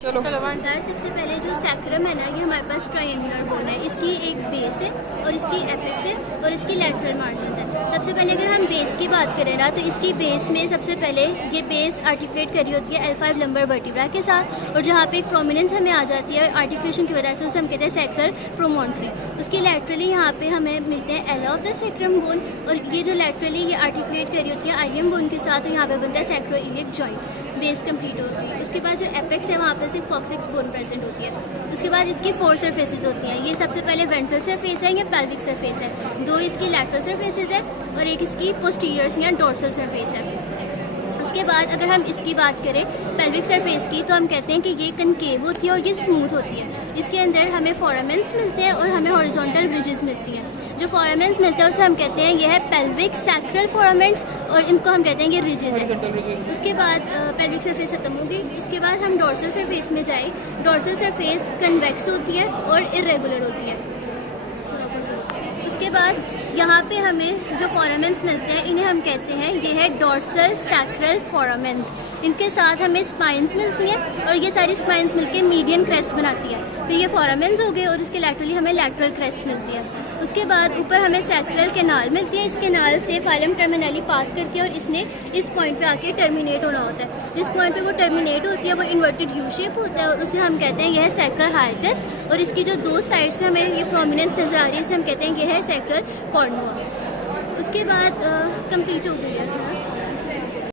चलो सबसे पहले जो सैक्रम है ना, ये हमारे पास ट्रायंगुलर बोन है। इसकी एक बेस है और इसकी एपेक्स है और इसकी लैटरल मार्जिन्स है। सबसे पहले अगर हम बेस की बात करें ना, तो इसकी बेस में सबसे पहले ये बेस आर्टिकुलेट करी होती है L5 लंबर वर्टिब्रा के साथ, और जहाँ पे एक प्रोमिनेंस हमें आ जाती है आर्टिकुलेशन की वजह से, उसे हम कहते हैं सैक्रल प्रोमोन्ट्री। उसकी लैटरली यहाँ पे हमें मिलते हैं L of the sacrum bone, और ये जो लैटरली ये आर्टिकुलेट करी होती है आइलियम बोन के साथ, और यहाँ पे बनता है सैक्रोइलियक जॉइंट। बेस कंप्लीट होती है। उसके बाद जो एपेक्स है वहाँ पे सिर्फ कॉक्सिक्स बोन प्रेजेंट होती है। उसके बाद इसकी 4 सरफेसेस होती हैं। ये सबसे पहले वेंट्रल सरफेस है, ये पेल्विक सरफेस है। 2 इसकी लैटरल सरफेसेस है और एक इसकी पोस्टीरियर या डोर्सल सरफेस है। उसके बाद अगर हम इसकी बात करें पेल्विक सरफेस की, तो हम कहते हैं कि ये कनकेव होती है और ये स्मूथ होती है। इसके अंदर हमें फोरामेंस मिलते हैं और हमें हॉरिजॉन्टल ब्रिजेस मिलती हैं। जो फोरामेंस मिलते हैं उसे हम कहते हैं यह है पेल्विक सैक्रल फोरामेंट्स, और इनको हम कहते हैं ये रिजेस है। उसके बाद पेल्विक सरफेस खत्म होगी। उसके बाद हम डोर्सल सरफेस में जाए। डोर्सल सरफेस कन्वेक्स होती है और इरेगुलर होती है। उसके बाद यहाँ पे हमें जो फोरामेंस मिलते हैं इन्हें हम कहते हैं ये है डोर्सल सैक्रल फोरामेंस। इनके साथ हमें स्पाइंस मिलती हैं और ये सारी स्पाइंस मिलके मीडियन क्रेस्ट बनाती है। फिर ये फोरामेंस हो गए और इसके लैटरली हमें लैटरल क्रेस्ट मिलती है। उसके बाद ऊपर हमें सैक्रल कैनाल मिलती है। इस कैनाल से फाइलम टर्मिनली पास करती है और इसने इस पॉइंट पे आके टर्मिनेट होना होता है। जिस पॉइंट पे वो टर्मिनेट होती है वो इन्वर्टेड यू शेप होता है और उसे हम कहते हैं यह है सैक्रल हाइटस, और इसकी जो 2 साइड्स पे हमें ये प्रोमिनेंस नजर आ रही है इसे हम कहते हैं यह है सैक्रल कॉर्नुआ। उसके बाद कंप्लीट हो गई